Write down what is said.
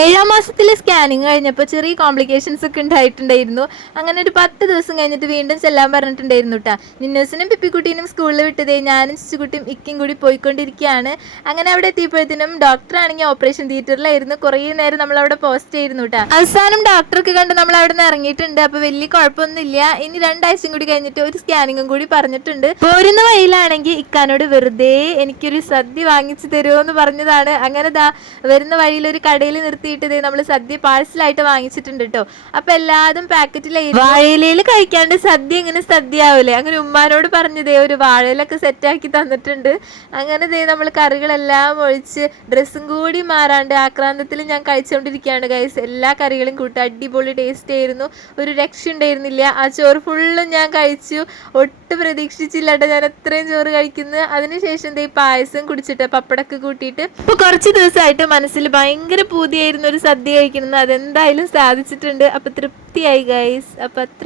ഏഴാം മാസത്തിലെ സ്കാനിങ് കഴിഞ്ഞപ്പോൾ ചെറിയ കോംപ്ലിക്കേഷൻസ് ഒക്കെ ഉണ്ടായിട്ടുണ്ടായിരുന്നു. അങ്ങനെ ഒരു പത്ത് ദിവസം കഴിഞ്ഞിട്ട് വീണ്ടും ചെല്ലാൻ പറഞ്ഞിട്ടുണ്ടായിരുന്നു കേട്ടോ നിന്നൂസിനും പിപ്പിക്കുട്ടീനും സ്കൂളിൽ വിട്ടതേ ഞാനും ചിച്ചുകുട്ടിയും ഇക്കും കൂടി പോയിക്കൊണ്ടിരിക്കുകയാണ് അങ്ങനെ അവിടെ എത്തിയപ്പോഴത്തേനും ഡോക്ടർ ആണെങ്കിൽ ഓപ്പറേഷൻ തിയേറ്ററിലായിരുന്നു കുറേ നേരം നമ്മൾ അവിടെ പോസ്റ്റ് ചെയ്യുന്നു കേട്ടോ അവസാനം ഡോക്ടർക്ക് കണ്ട് നമ്മൾ അവിടെ നിന്ന് ഇറങ്ങിയിട്ടുണ്ട്. അപ്പോൾ വലിയ കുഴപ്പമൊന്നുമില്ല. ഇനി രണ്ടാഴ്ചയും കൂടി കഴിഞ്ഞിട്ട് ഒരു സ്കാനിങ്ങും കൂടി പറഞ്ഞിട്ടുണ്ട്. പോരുന്ന വഴിയിലാണെങ്കിൽ ഇക്കാനോട് വെറുതെ എനിക്കൊരു സദ്യ വാങ്ങിച്ചു തരുമോ എന്ന് പറഞ്ഞതാണ്. അങ്ങനെ ദാ വരുന്ന വഴിയിൽ ഒരു കടയിൽ നിർത്തിയിട്ട് ഇതേ നമ്മൾ സദ്യ പാഴ്സലായിട്ട് വാങ്ങിച്ചിട്ടുണ്ട് കേട്ടോ അപ്പൊ എല്ലാതും പാക്കറ്റിലെ വാഴയിലയിൽ കഴിക്കാണ്ട് സദ്യ ഇങ്ങനെ സദ്യ ആവൂലേ അങ്ങനെ ഉമ്മാനോട് പറഞ്ഞതേ ഒരു വാഴയിലൊക്കെ സെറ്റാക്കി തന്നിട്ടുണ്ട്. അങ്ങനെ ദേ നമ്മൾ കറികളെല്ലാം ഒഴിച്ച് ഡ്രസ്സും കൂടി മാറാണ്ട് ആക്രാന്തത്തിൽ ഞാൻ കഴിച്ചുകൊണ്ടിരിക്കുകയാണ് ഗൈസ് എല്ലാ കറികളും കൂട്ടി അടിപൊളി ടേസ്റ്റ് ആയിരുന്നു. ഒരു രക്ഷ ഉണ്ടായിരുന്നില്ല. ആ ചോറ് ഫുള്ളും ഞാൻ കഴിച്ചു. ഒട്ടും പ്രതീക്ഷിച്ചില്ല ഞാൻ അത്രയും ചോറ് കഴിക്കുന്നത് അതിനുശേഷം ദേ പായസം കുടിച്ചിട്ട് പപ്പടൊക്കെ കൂട്ടിയിട്ട് ഇപ്പൊ കുറച്ച് ദിവസമായിട്ട് മനസ്സിൽ ഭയങ്കര പൂതിയായിരുന്നു ഒരു സദ്യ കഴിക്കുന്നത്. അതെന്തായാലും സാധിച്ചിട്ടുണ്ട്. അപ്പൊ തൃപ്തിയായി ഗൈസ് അപ്പൊ അത്ര